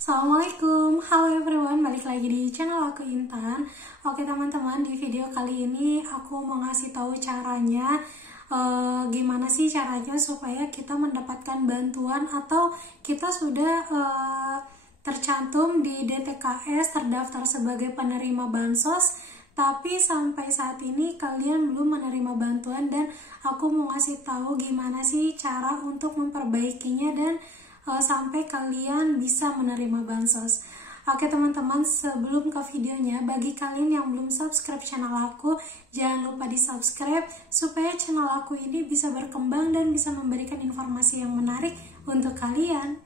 Assalamualaikum, halo everyone, balik lagi di channel aku Intan. Oke teman-teman, di video kali ini aku mau ngasih tahu caranya gimana sih caranya supaya kita mendapatkan bantuan atau kita sudah tercantum di DTKS, terdaftar sebagai penerima bansos, tapi sampai saat ini kalian belum menerima bantuan, dan aku mau ngasih tahu gimana sih cara untuk memperbaikinya dan sampai kalian bisa menerima bansos. Oke teman-teman, sebelum ke videonya, bagi kalian yang belum subscribe channel aku, jangan lupa di subscribe supaya channel aku ini bisa berkembang dan bisa memberikan informasi yang menarik untuk kalian.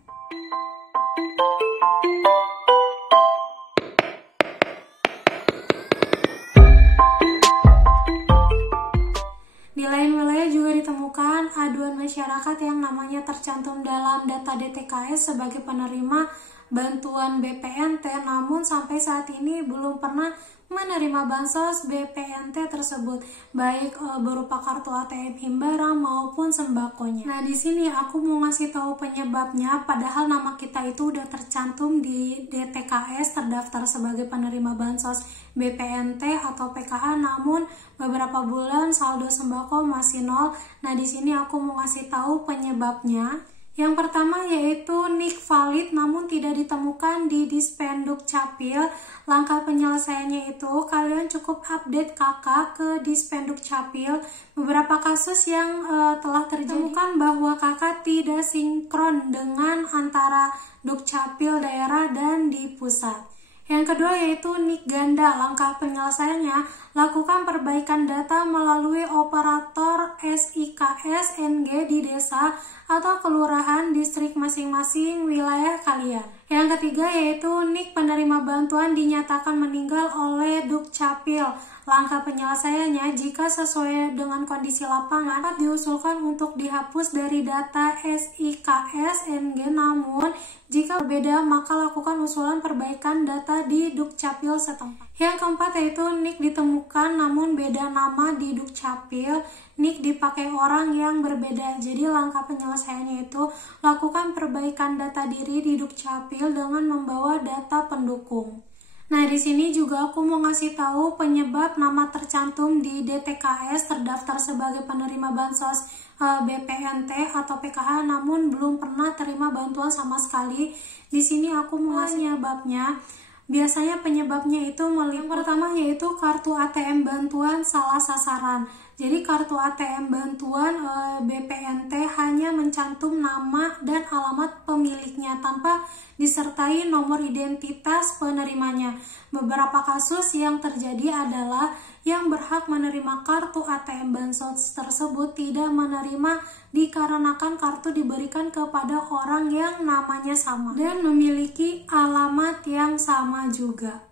Di lain wilayah juga ditemukan aduan masyarakat yang namanya tercantum dalam data DTKS sebagai penerima bantuan BPNT, namun sampai saat ini belum pernah menerima bansos BPNT tersebut, baik berupa kartu ATM Himbara maupun sembakonya. Nah, di sini aku mau ngasih tahu penyebabnya, padahal nama kita itu udah tercantum di DTKS, terdaftar sebagai penerima bansos BPNT atau PKH, namun beberapa bulan saldo sembako masih nol. Nah, di sini aku mau ngasih tahu penyebabnya. Yang pertama yaitu NIK valid namun tidak ditemukan di Dispenduk Capil. Langkah penyelesaiannya itu kalian cukup update KK ke Dispenduk Capil. Beberapa kasus yang telah terjadi bahwa KK tidak sinkron dengan antara Dukcapil daerah dan di pusat. Yang kedua yaitu NIK ganda. Langkah penyelesaiannya, lakukan perbaikan data melalui operator SIKS NG di desa atau kelurahan distrik masing-masing wilayah kalian. Yang ketiga yaitu NIK penerima bantuan dinyatakan meninggal oleh Dukcapil. Langkah penyelesaiannya, jika sesuai dengan kondisi lapangan, dapat diusulkan untuk dihapus dari data SIKS NG, namun jika berbeda maka lakukan usulan perbaikan data di Dukcapil setempat. Yang keempat yaitu NIK ditemukan namun beda nama di Dukcapil. NIK dipakai orang yang berbeda. Jadi langkah penyelesaiannya itu lakukan perbaikan data diri di Dukcapil dengan membawa data pendukung. Nah, di sini juga aku mau ngasih tahu penyebab nama tercantum di DTKS, terdaftar sebagai penerima bansos BPNT atau PKH namun belum pernah terima bantuan sama sekali. Di sini aku mau ngasih penyebabnya. Biasanya penyebabnya itu yang pertama yaitu kartu ATM bantuan salah sasaran. Jadi kartu ATM bantuan BPNT hanya mencantum nama dan alamat pemiliknya tanpa disertai nomor identitas penerimanya. Beberapa kasus yang terjadi adalah yang berhak menerima kartu ATM bansos tersebut tidak menerima dikarenakan kartu diberikan kepada orang yang namanya sama dan memiliki alamat yang sama juga.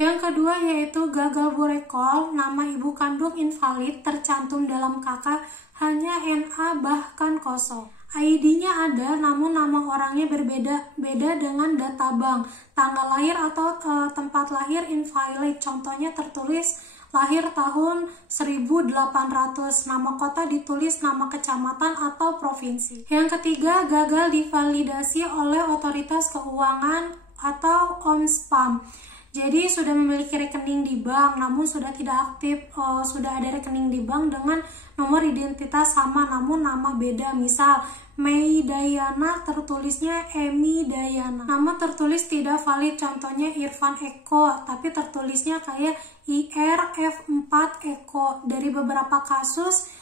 Yang kedua yaitu gagal burekol, nama ibu kandung invalid tercantum dalam KK hanya NA bahkan kosong. ID-nya ada namun nama orangnya berbeda dengan data bank. Tanggal lahir atau tempat lahir invalid, contohnya tertulis lahir tahun 1800, nama kota ditulis nama kecamatan atau provinsi. Yang ketiga, gagal divalidasi oleh otoritas keuangan atau OMSPAM. Jadi sudah memiliki rekening di bank namun sudah tidak aktif, sudah ada rekening di bank dengan nomor identitas sama namun nama beda, misal Mei Dayana tertulisnya Emi Dayana, nama tertulis tidak valid, contohnya Irfan Eko tapi tertulisnya kayak IRF4 Eko. Dari beberapa kasus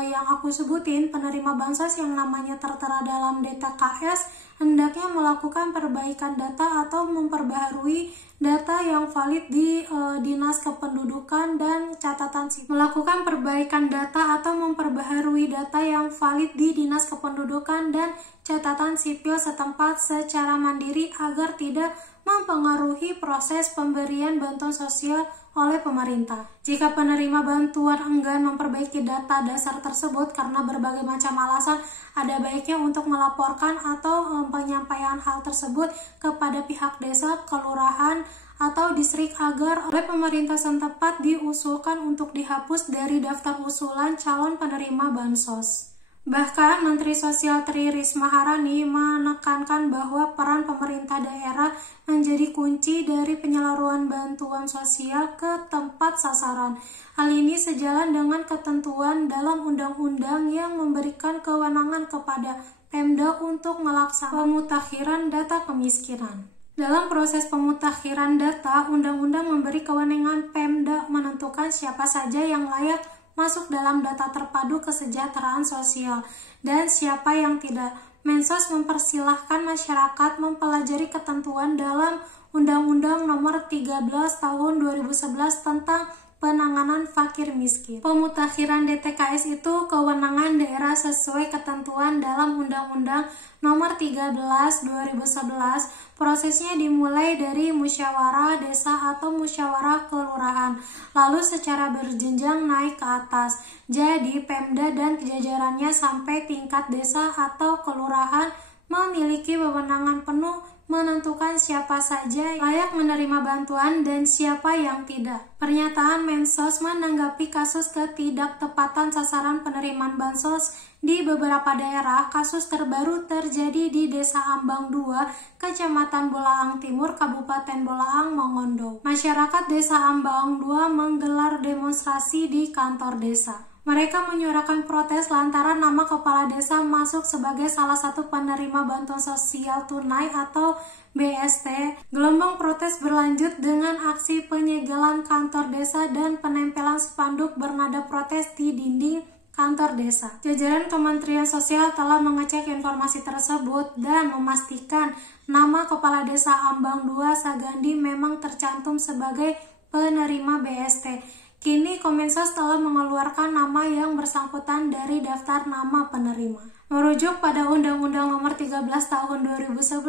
yang aku sebutin, penerima bansos yang namanya tertera dalam DTKS hendaknya melakukan perbaikan data atau memperbaharui data yang valid di Dinas Kependudukan dan Catatan Sipil. Melakukan perbaikan data atau memperbaharui data yang valid di Dinas Kependudukan dan Catatan Sipil setempat secara mandiri agar tidak mempengaruhi proses pemberian bantuan sosial oleh pemerintah. Jika penerima bantuan enggan memperbaiki data dasar tersebut karena berbagai macam alasan, ada baiknya untuk melaporkan atau penyampaian hal tersebut kepada pihak desa, kelurahan, atau distrik agar oleh pemerintah setempat diusulkan untuk dihapus dari daftar usulan calon penerima bansos. Bahkan Menteri Sosial Tri Risma Haryani menekankan bahwa peran pemerintah daerah menjadi kunci dari penyaluran bantuan sosial ke tempat sasaran. Hal ini sejalan dengan ketentuan dalam undang-undang yang memberikan kewenangan kepada Pemda untuk melaksanakan pemutakhiran data kemiskinan. Dalam proses pemutakhiran data, undang-undang memberi kewenangan Pemda menentukan siapa saja yang layak masuk dalam data terpadu kesejahteraan sosial dan siapa yang tidak. Mensos mempersilahkan masyarakat mempelajari ketentuan dalam Undang-Undang Nomor 13 Tahun 2011 tentang penanganan fakir miskin. Pemutakhiran DTKS itu kewenangan daerah sesuai ketentuan dalam Undang-Undang Nomor 13 2011. Prosesnya dimulai dari musyawarah desa atau musyawarah kelurahan, lalu secara berjenjang naik ke atas. Jadi Pemda dan jajarannya sampai tingkat desa atau kelurahan memiliki wewenang penuh menentukan siapa saja layak menerima bantuan dan siapa yang tidak. Pernyataan Mensos menanggapi kasus ketidaktepatan sasaran penerimaan bansos di beberapa daerah. Kasus terbaru terjadi di Desa Ambang 2, Kecamatan Bolaang Timur, Kabupaten Bolaang, Mongondo. Masyarakat Desa Ambang 2 menggelar demonstrasi di kantor desa. Mereka menyuarakan protes lantaran nama kepala desa masuk sebagai salah satu penerima bantuan sosial tunai atau BST. Gelombang protes berlanjut dengan aksi penyegelan kantor desa dan penempelan spanduk bernada protes di dinding kantor desa. Jajaran Kementerian Sosial telah mengecek informasi tersebut dan memastikan nama kepala desa Ambang 2 Sagandi memang tercantum sebagai penerima BST. Kini Kemensos telah mengeluarkan nama yang bersangkutan dari daftar nama penerima. Merujuk pada Undang-Undang Nomor 13 Tahun 2011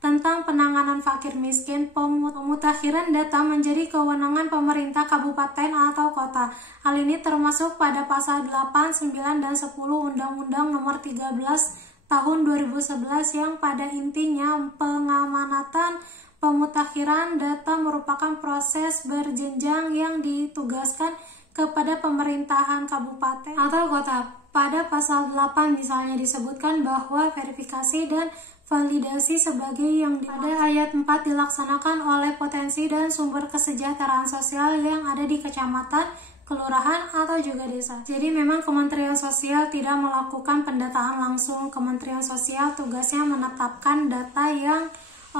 tentang penanganan fakir miskin, pemutakhiran data menjadi kewenangan pemerintah kabupaten atau kota. Hal ini termasuk pada pasal 8, 9, dan 10 Undang-Undang Nomor 13 Tahun 2011 yang pada intinya pengamanatan pemutakhiran data merupakan proses berjenjang yang ditugaskan kepada pemerintahan kabupaten atau kota. Pada pasal 8 misalnya disebutkan bahwa verifikasi dan validasi sebagai yang pada ayat 4 dilaksanakan oleh potensi dan sumber kesejahteraan sosial yang ada di kecamatan, kelurahan, atau juga desa. Jadi memang Kementerian Sosial tidak melakukan pendataan langsung. Kementerian Sosial tugasnya menetapkan data yang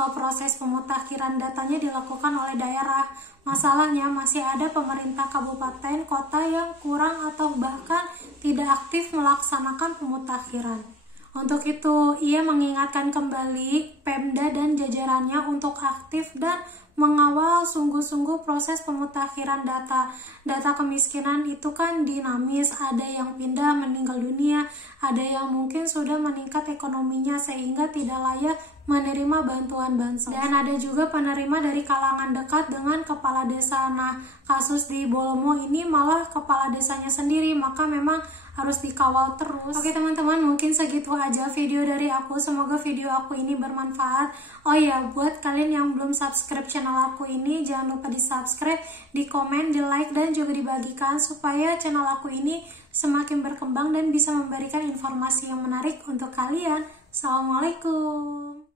proses pemutakhiran datanya dilakukan oleh daerah. Masalahnya masih ada pemerintah kabupaten kota yang kurang atau bahkan tidak aktif melaksanakan pemutakhiran. Untuk itu, ia mengingatkan kembali Pemda dan jajarannya untuk aktif dan mengawal sungguh-sungguh proses pemutakhiran data. Data kemiskinan itu kan dinamis, ada yang pindah meninggal dunia, ada yang mungkin sudah meningkat ekonominya sehingga tidak layak menerima bantuan bansos. Dan ada juga penerima dari kalangan dekat dengan kepala desa. Nah, kasus di Bolomo ini malah kepala desanya sendiri, maka memang harus dikawal terus. Oke teman-teman, mungkin segitu aja video dari aku. Semoga video aku ini bermanfaat. Oh ya, buat kalian yang belum subscribe channel aku ini, jangan lupa di subscribe, di komen, di like, dan juga dibagikan supaya channel aku ini semakin berkembang dan bisa memberikan informasi yang menarik untuk kalian. Assalamualaikum.